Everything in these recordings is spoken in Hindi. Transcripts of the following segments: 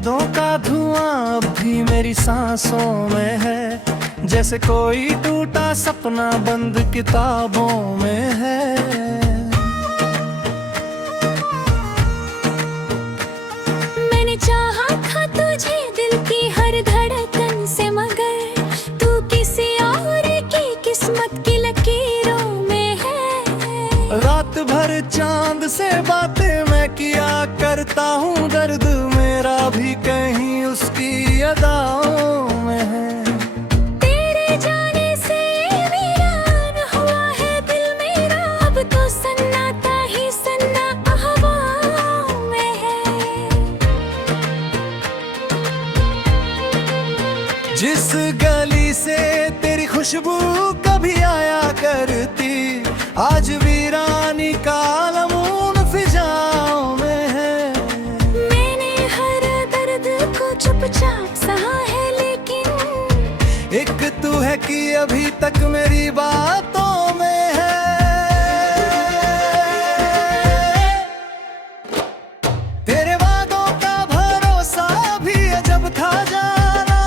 यादों का धुआं अब भी मेरी सांसों में है, जैसे कोई टूटा सपना बंद किताबों में है। मैंने चाहा था तुझे दिल की हर धड़कन से, मगर तू किसी और की किस्मत की लकीरों में है। रात भर चांद से बातें मैं किया करता हूँ, दर्द मेरा भी कहीं उसकी अदाओं में है। तेरे जाने से वीरान हुआ है दिल मेरा, अब तो सन्नाटा ही सन्नाटा हवाओं में है। जिस गली से तेरी खुशबू कभी आया करती, आज वीरानी का आलम उन फिजाओं में है। मैंने हर दर्द को चुपचाप सहा है, लेकिन एक तू है कि अभी तक मेरी बातों में है। तेरे वादों का भरोसा भी अजब था जाना,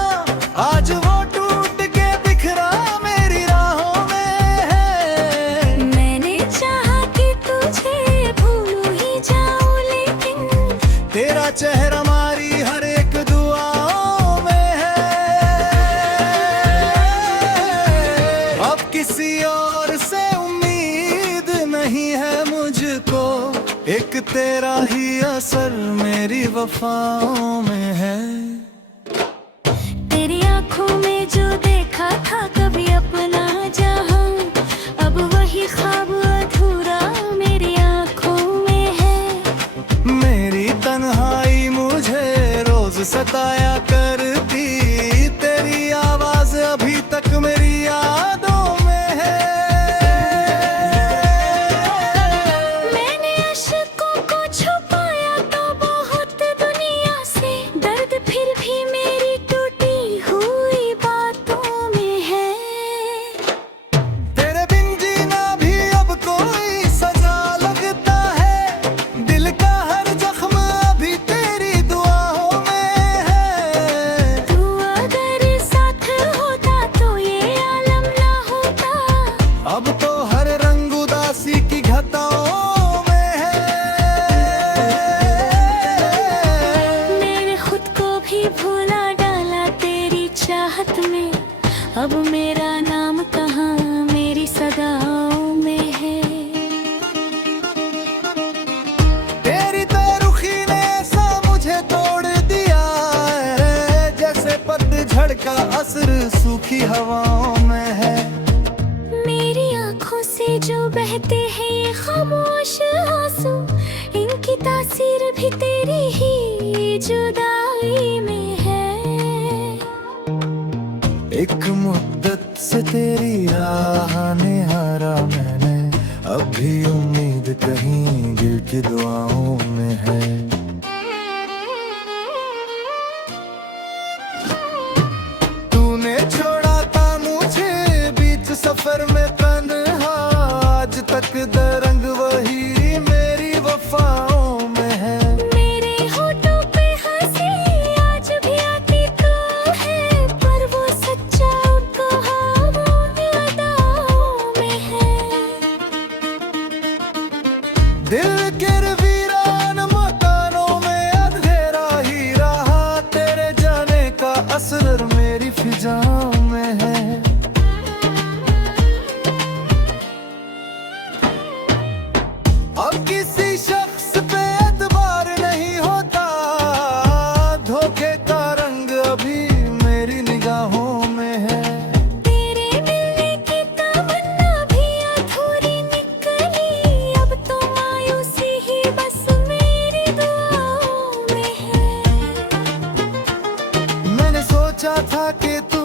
आज वो टूट के बिखरा मेरी राहों में है। मैंने चाहा कि तुझे भूल ही जाऊं, लेकिन तेरा चेहरा हमारी हर एक दुआओं में है। अब किसी और से उम्मीद नहीं है मुझको, एक तेरा ही असर मेरी वफाओं में है। तेरी आंखों में जो देखा था कभी अपना जहां, अब वही ख्वाब अधूरा मेरी आंखों में है। मेरी तन्हाई मुझे रोज सताया करती, तेरी आवाज अभी तक मेरी यादों में है। मैंने अश्कों को छुपाया तो बहुत दुनिया से, दर्द फिर भी मेरी टूटी हुई बातों में है। तेरे बिन जीना भी अब कोई सजा लगता है, दिल का हर जख्म अभी तेरी दुआओं में है। तू अगर साथ होता तो ये आलम ना होता, अब तो हर रंग उदासी की घटाओं में है। मैंने खुद को भी भुला डाला तेरी चाहत में, अब मेरा नाम कहाँ मेरी सदाओं में है। तेरी तरुखी ने ऐसा मुझे तोड़ दिया है, जैसे पतझड़ का असर सूखी हवाओं में है। मेरी आंखों से जो बहते हैं ये खामोश आंसू, इनकी तासीर भी तेरी ही जुदाई में है। एक मुद्दत से तेरी राह निहारा मैंने, अब भी उम्मीद कहीं गिर की दुआओं में है। तूने छोड़ा था मुझे बीच सफर में तन्हा, आज तक दरंग वही मेरी वफाओं में है। मेरे होठों पे हंसी आज भी आती तो है, पर वो सच्चा उनको हवाओं अदाओं में है। दिल के वीरान मकानों में अंधेरा ही रहा, तेरे जाने का असर मेरी फिजाओं में है। अब किसी शख्स पे एतबार नहीं होता, धोखे का रंग अभी मेरी निगाहों में है। तेरे मिलने की तमन्ना भी अधूरी निकली, अब तो मायूसी ही बस मेरी दुआओं में है। मैंने सोचा था कि तू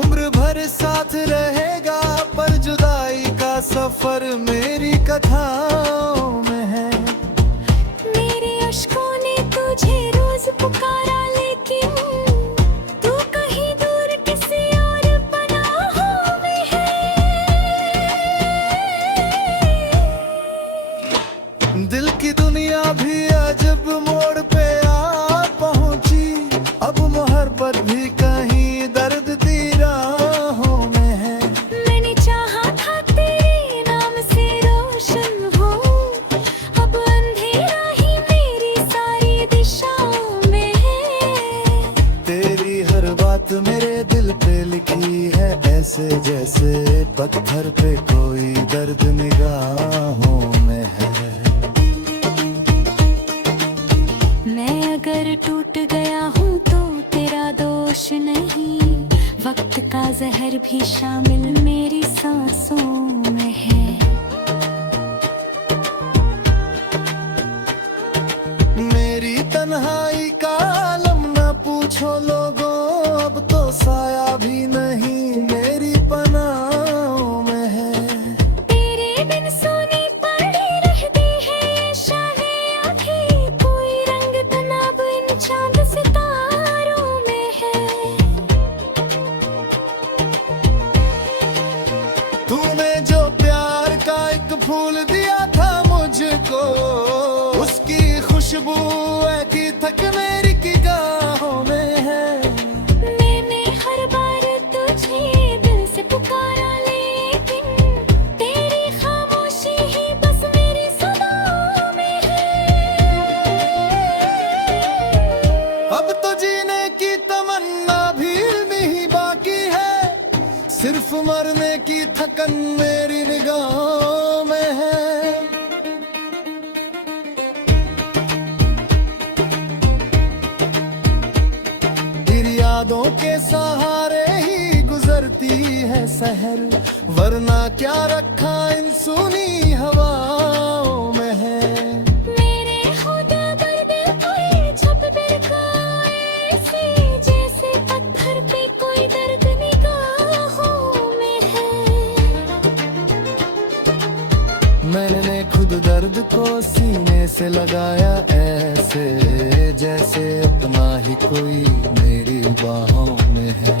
उम्र भर साथ रहेगा, पर जुदाई का सफर मेरी कथाओं में है। मेरे अश्कों ने तुझे रोज पुकारा, लेकिन तू कहीं दूर किसी और पनाहों में है। दिल की दुनिया भी अजब मोड़ पे आ पहुंची, दर्द निगाहों में है। मैं अगर टूट गया हूँ तो तेरा दोष नहीं, वक्त का जहर भी शामिल मेरी सांसों में है। मेरी तन्हाई का आलम न पूछो लोगों, अब तो साया भी नहीं मेरी पनाहों में है। तेरे बिन सोनी पड़ी रहती है ये शाहें आँखें, कोई रंग तनाब इन चांद सितारों में है। तूने जो प्यार का एक फूल दिया था मुझको, उसकी खुशबू की थक मेरी निगाहों में है। मैंने हर बार तुझे दिल से पुकारा, लेकिन तेरी खामोशी ही बस मेरी सदाओं में है। अब तो जीने की तमन्ना भी नहीं बाकी है, सिर्फ मरने की थकन मेरी निगाहों में है। यादों के सहारे ही गुजरती है शहर, वरना क्या रखा इन सुनी हवाओं में है। मेरे होठों पर दिल कोई छुप बिरकाए ऐसे, जैसे पत्थर पे कोई दर्द निगाहों में है। मैंने खुद दर्द को सीने से लगाया ऐसे, जैसे अपना ही कोई मेरी बाहों में है।